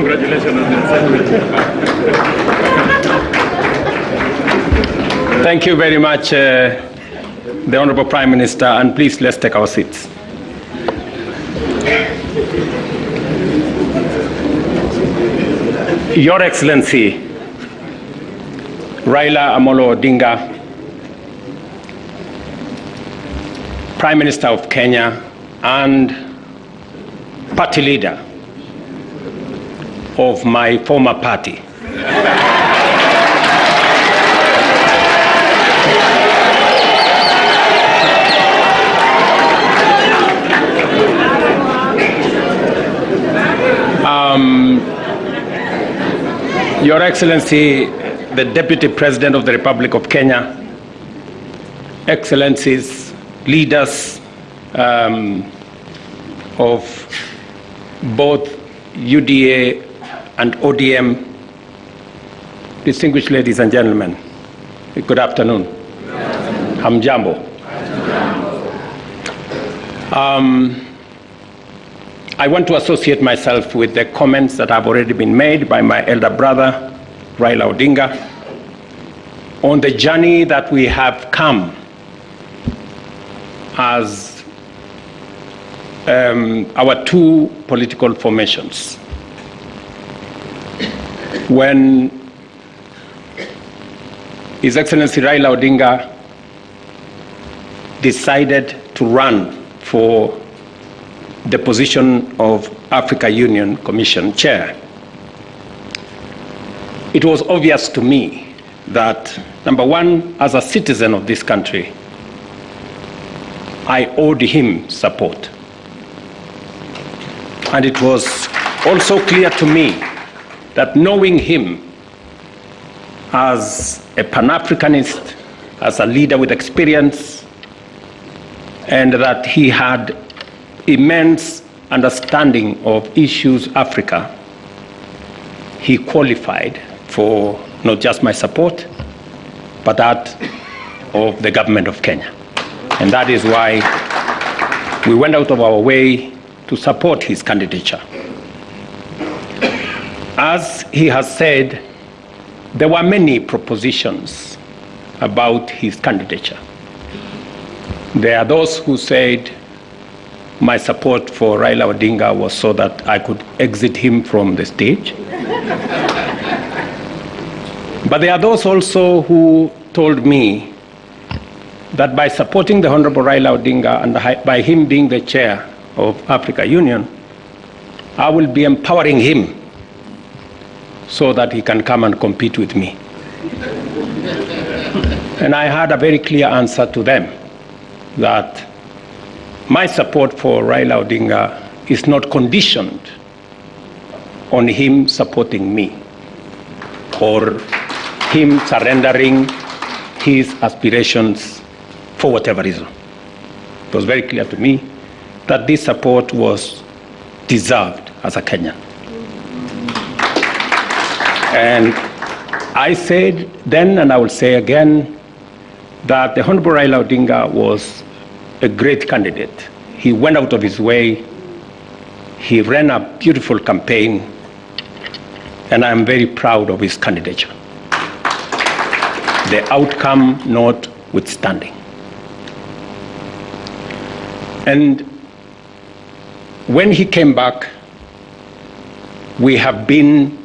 Congratulations. Thank you very much, the Honorable Prime Minister, and please let's take our seats. Your Excellency, Raila Amolo Odinga, Prime Minister of Kenya and party leader of my former party. Your Excellency, the Deputy President of the Republic of Kenya, Excellencies, leaders of both UDA and ODM, distinguished ladies and gentlemen, good afternoon. Hamjambo. I want to associate myself with the comments that have already been made by my elder brother, Raila Odinga, on the journey that we have come as our two political formations. When His Excellency Raila Odinga decided to run for the position of Africa Union Commission Chair, it was obvious to me that, number one, as a citizen of this country, I owed him support. And it was also clear to me that knowing him as a Pan-Africanist, as a leader with experience, and that he had immense understanding of issues Africa, he qualified for not just my support, but that of the government of Kenya. And that is why we went out of our way to support his candidature. As he has said, there were many propositions about his candidature. There are those who said my support for Raila Odinga was so that I could exit him from the stage. But there are those also who told me that by supporting the Honorable Raila Odinga and by him being the chair of Africa Union, I will be empowering him so that he can come and compete with me. And I had a very clear answer to them that my support for Raila Odinga is not conditioned on him supporting me or him surrendering his aspirations for whatever reason. It was very clear to me that this support was deserved as a Kenyan. And I said then, and I will say again, that the Honorable Raila Odinga was a great candidate. He went out of his way. He ran a beautiful campaign, and I am very proud of his candidature. The outcome notwithstanding. And when he came back, we have been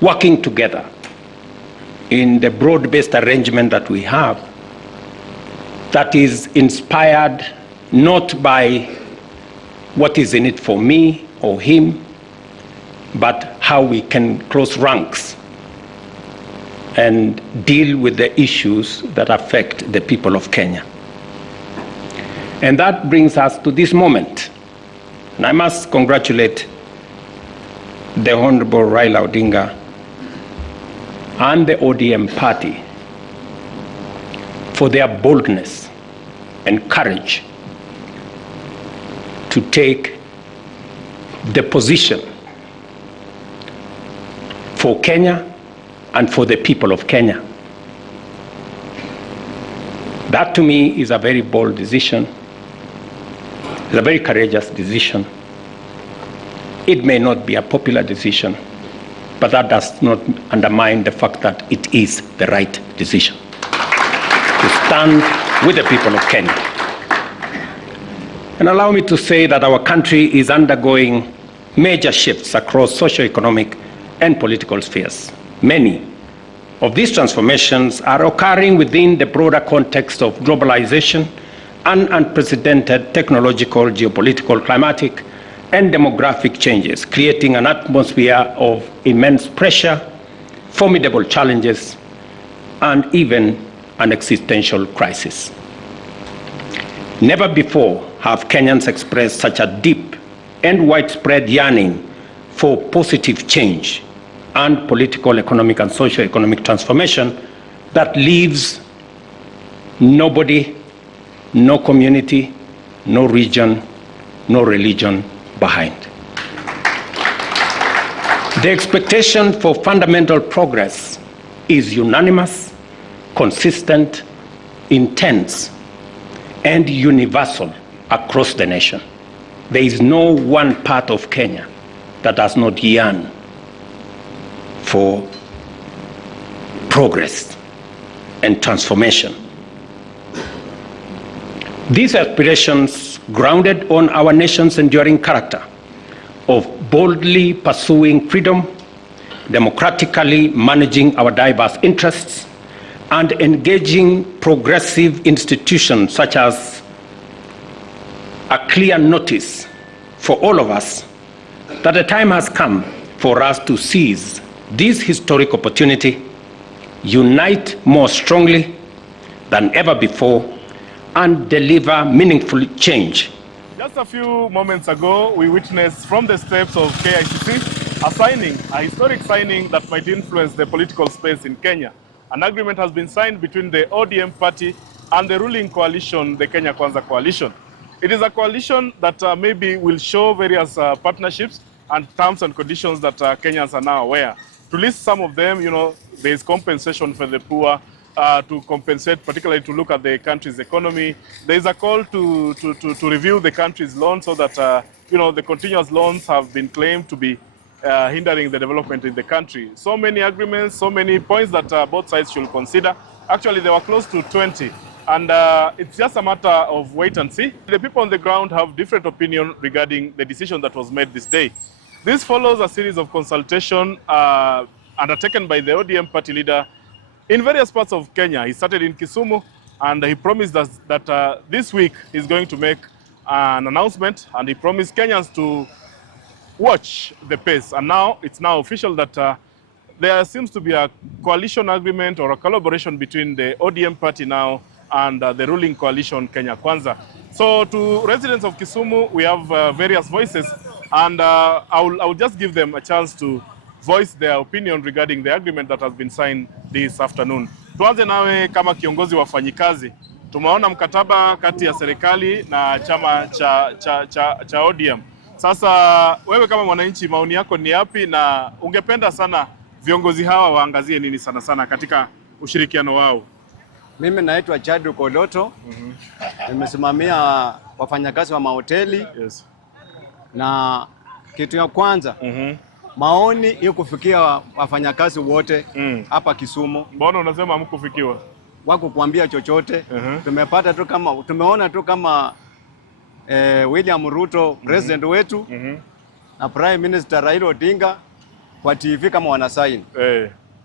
working together in the broad-based arrangement that we have, that is inspired not by what is in it for me or him, but how we can close ranks and deal with the issues that affect the people of Kenya. And that brings us to this moment. And I must congratulate the Honorable Raila Odinga and the ODM party for their boldness and courage to take the position for Kenya and for the people of Kenya. That to me is a very bold decision. It's a very courageous decision. It may not be a popular decision, but that does not undermine the fact that it is the right decision to stand with the people of Kenya. And allow me to say that our country is undergoing major shifts across socio-economic and political spheres. Many of these transformations are occurring within the broader context of globalization and unprecedented technological, geopolitical, climatic, and demographic changes, creating an atmosphere of immense pressure, formidable challenges, and even an existential crisis. Never before have Kenyans expressed such a deep and widespread yearning for positive change and political, economic, and socio-economic transformation that leaves nobody, no community, no region, no religion behind. The expectation for fundamental progress is unanimous, consistent, intense, and universal across the nation. There is no one part of Kenya that does not yearn for progress and transformation. These aspirations, grounded on our nation's enduring character of boldly pursuing freedom, democratically managing our diverse interests, and engaging progressive institutions such as a clear notice for all of us that the time has come for us to seize this historic opportunity, unite more strongly than ever before, and deliver meaningful change. Just a few moments ago, we witnessed from the steps of Kicc a signing, a historic signing that might influence the political space in Kenya. An agreement has been signed between the ODM party and the ruling coalition, the Kenya Kwanza coalition. It is a coalition that maybe will show various partnerships and terms and conditions that Kenyans are now aware. To list some of them, there is compensation for the poor, to compensate, particularly to look at the country's economy. There is a call to review the country's loans so that, the continuous loans have been claimed to be hindering the development in the country. So many agreements, so many points that both sides should consider. Actually, there were close to 20. And it's just a matter of wait and see. The people on the ground have different opinion regarding the decision that was made this day. This follows a series of consultation undertaken by the ODM party leader in various parts of Kenya. He started in Kisumu, and he promised us that this week he's going to make an announcement, and he promised Kenyans to watch the pace. And now it's now official that there seems to be a coalition agreement or a collaboration between the ODM party now and the ruling coalition Kenya Kwanza. So to residents of Kisumu, we have various voices, and I will just give them a chance to voice their opinion regarding the agreement that has been signed this afternoon. Tuanze nawe kama kiongozi wa wafanyikazi. Tumeona mkataba kati ya serikali na chama cha ODM. Sasa wewe kama mwananchi, maoni yako ni yapi, na ungependa sana viongozi hawa waangazie nini sana katika ushirikiano wao? Mimi naitwa Chadu Koloto. Nimesimamia wafanyakazi wa mahoteli. Yes. Na kitu ya kwanza, maoni iko kufikia wafanyakazi wote hapa Kisumu. Mbona unasema hamkufikiwa? Wako kuambia chochote. Tumepata tu kama, tumeona tu kama William Ruto, president wetu, na Prime Minister Raila Odinga kwa TV kama wanasaini.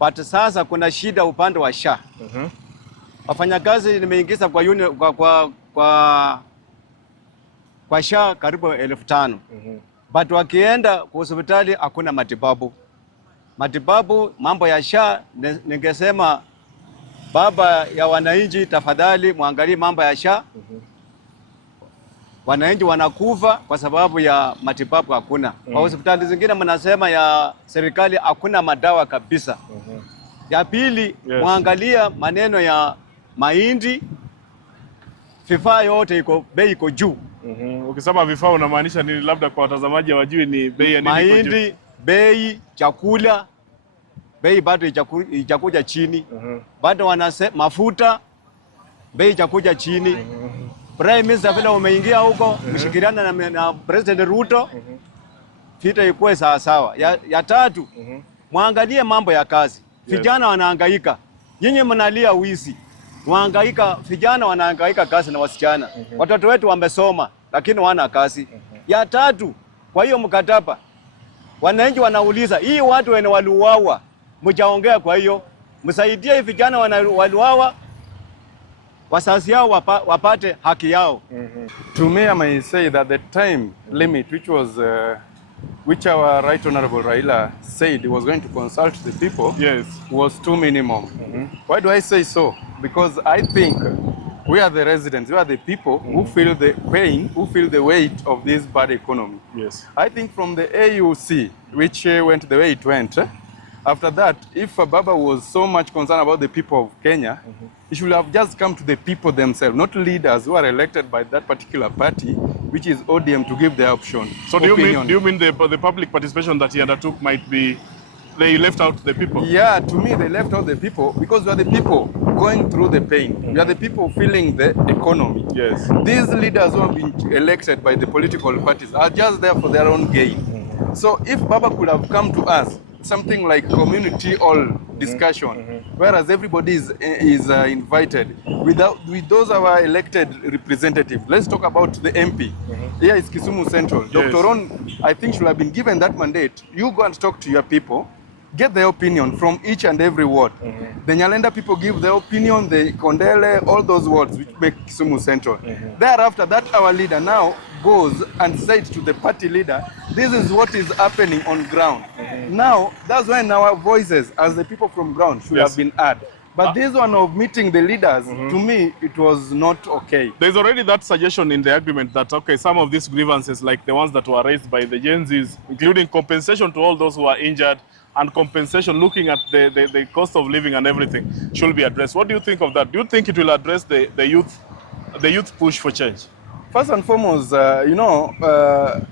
But sasa kuna shida upande wa SHA. Wafanyakazi nimeingiza kwa SHA karibu 5,000. But wakienda kwa hospitali hakuna matibabu. Mambo ya SHA, ningesema baba ya wananchi, tafadhali muangalie mambo ya SHA. Wananchi wanakufa kwa sababu ya matibabu hakuna. Kwa hospitali zingine mnasema ya serikali hakuna madawa kabisa. Ya pili, muangalia maneno ya mahindi, vifaa yote bei iko juu. Ukisema vifaa unamaanisha nini? Labda kwa watazamaji hawajui ni bei ya nini. Mahindi, bei, chakula, bei bado ijakuja chini. Bado wanasema mafuta, bei ijakuja chini. Prime Minister vile umeingia huko, mshikiliana na President Ruto. vita ikuwe sawa sawa. Ya tatu, muangalie mambo ya kazi. Vijana wanahangaika. Nyinyi mnalia wizi. Wahangaika, vijana wanahangaika kazi na wasichana. Watoto wetu wamesoma lakini wana kazi. Ya tatu, kwa hiyo mkataba wananchi wanauliza, hii watu wenye waliuawa mjaongea, kwa hiyo msaidie vijana waliuawa wasasi yao wapate haki yao. To me, I may say that the time limit which our Right Honorable Raila said he was going to consult the people was too minimum. Why do I say so? Because I think we are the residents, we are the people who feel the pain, who feel the weight of this bad economy. Yes. I think from the AUC, which went the way it went, after that, if Baba was so much concerned about the people of Kenya, he should have just come to the people themselves, not leaders who are elected by that particular party, which is ODM, to give their option. So do you mean the public participation that he undertook might be, they left out the people? Yeah, to me they left out the people because we are the people going through the pain. We are the people feeling the economy. Yes. These leaders who have been elected by the political parties are just there for their own gain. So if Baba could have come to us, something like community hall discussion, whereas everybody is invited, with those our elected representatives. Let's talk about the MP. Here is Kisumu Central. Yes. Dr. Ron, I think, should have been given that mandate. You go and talk to your people, get their opinion from each and every ward. The Nyalenda people give their opinion, the Kondele, all those wards which make Kisumu Central. Thereafter, that our leader now goes and says to the party leader, this is what is happening on ground. Now, that's when our voices as the people from ground should have been heard. But this one of meeting the leaders, to me, it was not okay. There's already that suggestion in the agreement that, okay, some of these grievances, like the ones that were raised by the Gen Zs, including compensation to all those who are injured, and compensation looking at the cost of living and everything, should be addressed. What do you think of that? Do you think it will address the youth push for change? First and foremost,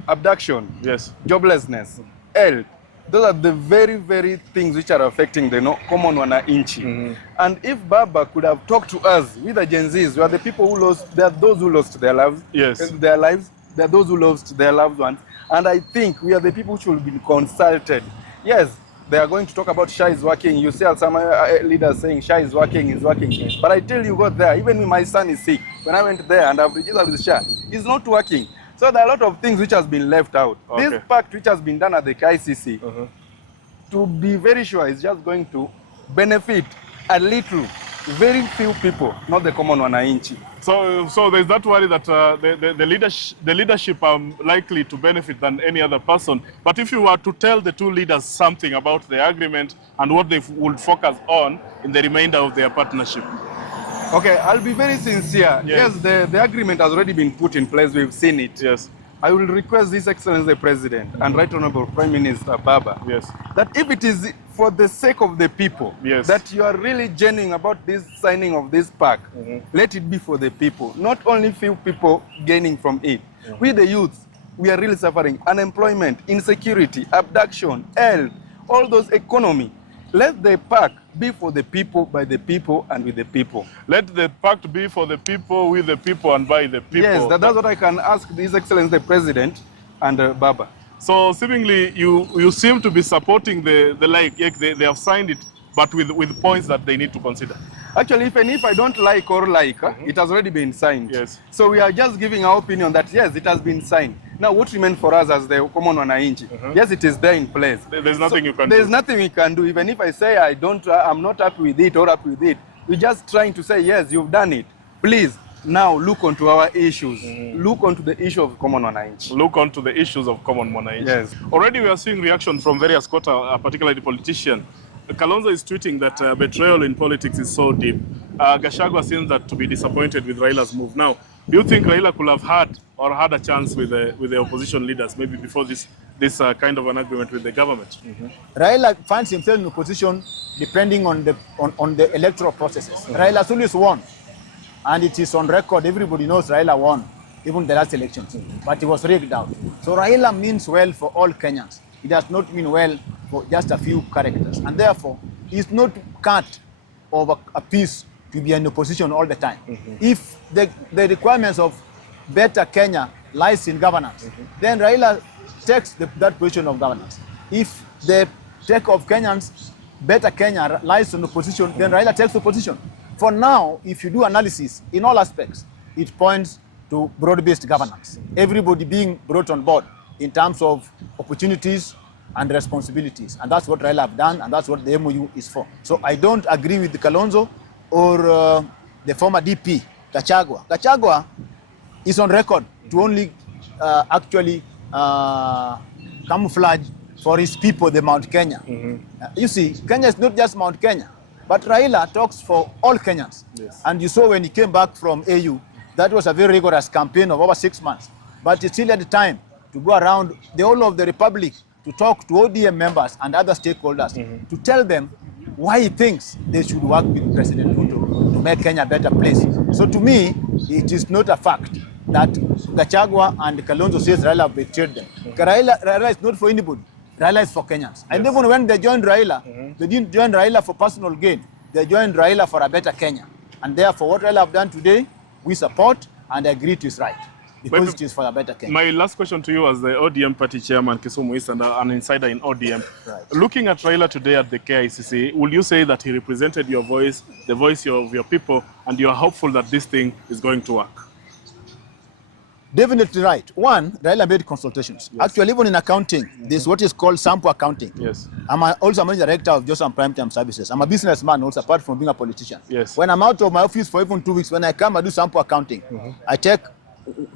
abduction, joblessness, health, those are the very, very things which are affecting the common wananchi. And if Baba could have talked to us, with the Gen Zs, we are the people who lost, they are those who lost their lives, they are those who lost their loved ones. And I think we are the people who should be consulted. Yes, they are going to talk about SHA is working. You see some leaders saying SHA is working, But I tell you, got there, even my son is sick. When I went there and I've registered with SHA, it's not working. So there are a lot of things which has been left out. Okay. This pact which has been done at the Kicc, to be very sure, is just going to benefit a little, very few people, not the common wananchi. So there's that worry that the leadership are likely to benefit than any other person. But if you were to tell the two leaders something about the agreement and what they would focus on in the remainder of their partnership. Okay, I'll be very sincere. Yes, the agreement has already been put in place. We've seen it. Yes. I will request His Excellency the President and Right Honorable Prime Minister Baba that if it is for the sake of the people, that you are really genuine about this signing of this pact, let it be for the people, not only few people gaining from it. We the youth, we are really suffering unemployment, insecurity, abduction, health, all those economy. Let the pact be for the people, by the people, and with the people. Let the pact be for the people, with the people, and by the people. Yes, that's what I can ask His Excellency the President and Baba. So seemingly you seem to be supporting they have signed it, but with points that they need to consider. Actually, even if I don't like, it has already been signed. Yes. So we are just giving our opinion that yes, it has been signed. Now, what remains for us as the common wananchi? Yes, it is there in place. There's nothing you can do. There's nothing we can do. Even if I say I'm not happy with it or happy with it, we're just trying to say, yes, you've done it. Please, now look onto our issues. Look onto the issue of common wananchi. Look onto the issues of common wananchi. Yes. Already we are seeing reaction from various quarter, particularly the politician. Kalonzo is tweeting that betrayal in politics is so deep. Gachagua seems that to be disappointed with Raila's move. Now, do you think Raila could have had a chance with the opposition leaders, maybe before this kind of an agreement with the government? Raila finds himself in a position depending on the electoral processes. Raila always won, and it is on record. Everybody knows Raila won, even the last elections, but it was rigged out. So Raila means well for all Kenyans. It does not mean well for just a few characters, and therefore he's not cut over a piece to be in opposition all the time. If the requirements of better Kenya lies in governance. Then Raila takes that position of governance. If the take of Kenyans, better Kenya lies on the position, then Raila takes the position. For now, if you do analysis in all aspects, it points to broad-based governance. Everybody being brought on board in terms of opportunities and responsibilities. And that's what Raila have done, and that's what the MOU is for. So I don't agree with Kalonzo or the former DP, Gachagua. Gachagua is on record to only actually camouflage for his people, the Mount Kenya. You see, Kenya is not just Mount Kenya, but Raila talks for all Kenyans. Yes. And you saw when he came back from AU, that was a very rigorous campaign of over 6 months. But he still had the time to go around the whole of the republic to talk to ODM members and other stakeholders to tell them why he thinks they should work with President Ruto to make Kenya a better place. So to me, it is not a fact that Gachagua and Kalonzo says Raila betrayed them. Raila is not for anybody. Raila is for Kenyans. And even when they joined Raila, they didn't join Raila for personal gain. They joined Raila for a better Kenya. And therefore, what Raila have done today, we support and agree it is right. Because it is for a better Kenya. My last question to you as the ODM party chairman, Kisumu East, and an insider in ODM. Right. Looking at Raila today at the KICC, will you say that he represented your voice, the voice of your people, and you are hopeful that this thing is going to work? Definitely right. One, Raila made consultations. Yes. Actually, even in accounting, there's what is called sample accounting. Yes. I'm also a managing director of Just and Primetime Services. I'm a businessman also, apart from being a politician. Yes. When I'm out of my office for even 2 weeks, when I come, I do sample accounting. I take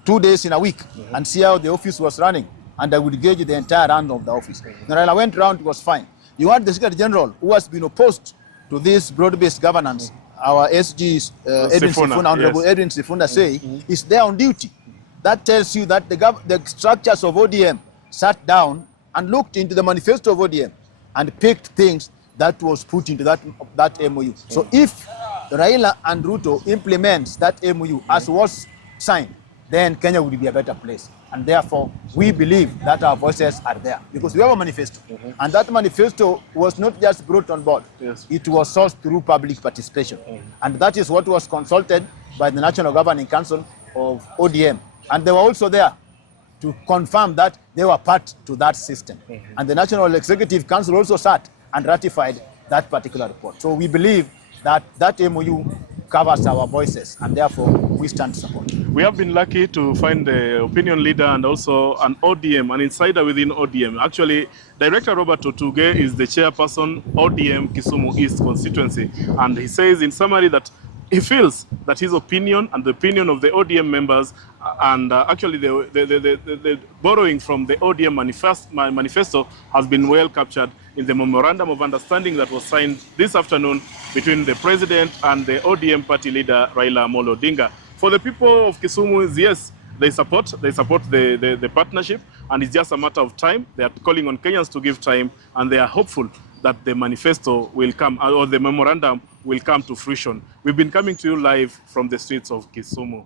2 days in a week and see how the office was running, and I would gauge the entire run of the office. When Raila went around, it was fine. You had the Secretary General who has been opposed to this broad-based governance. Our SG, Edwin Sifuna, Honorable yes. Edwin Sifuna say, is there on duty. That tells you that the structures of ODM sat down and looked into the manifesto of ODM and picked things that was put into that MOU. So if Raila and Ruto implements that MOU as was signed, then Kenya will be a better place. And therefore, we believe that our voices are there because we have a manifesto. And that manifesto was not just brought on board. Yes. It was sourced through public participation. And that is what was consulted by the National Governing Council of ODM. And they were also there to confirm that they were part to that system. And the National Executive Council also sat and ratified that particular report. So we believe that that MOU covers our voices, and therefore we stand to support. We have been lucky to find the opinion leader and also an ODM, an insider within ODM. Actually, Director Robert Otuge is the chairperson, ODM Kisumu East constituency. And he says in summary that he feels that his opinion and the opinion of the ODM members and actually the borrowing from the ODM manifesto has been well captured in the memorandum of understanding that was signed this afternoon between the president and the ODM party leader Raila Amolo Odinga. For the people of Kisumu, yes, they support the partnership, and it's just a matter of time. They are calling on Kenyans to give time, and they are hopeful that the manifesto will come, or the memorandum will come to fruition. We've been coming to you live from the streets of Kisumu.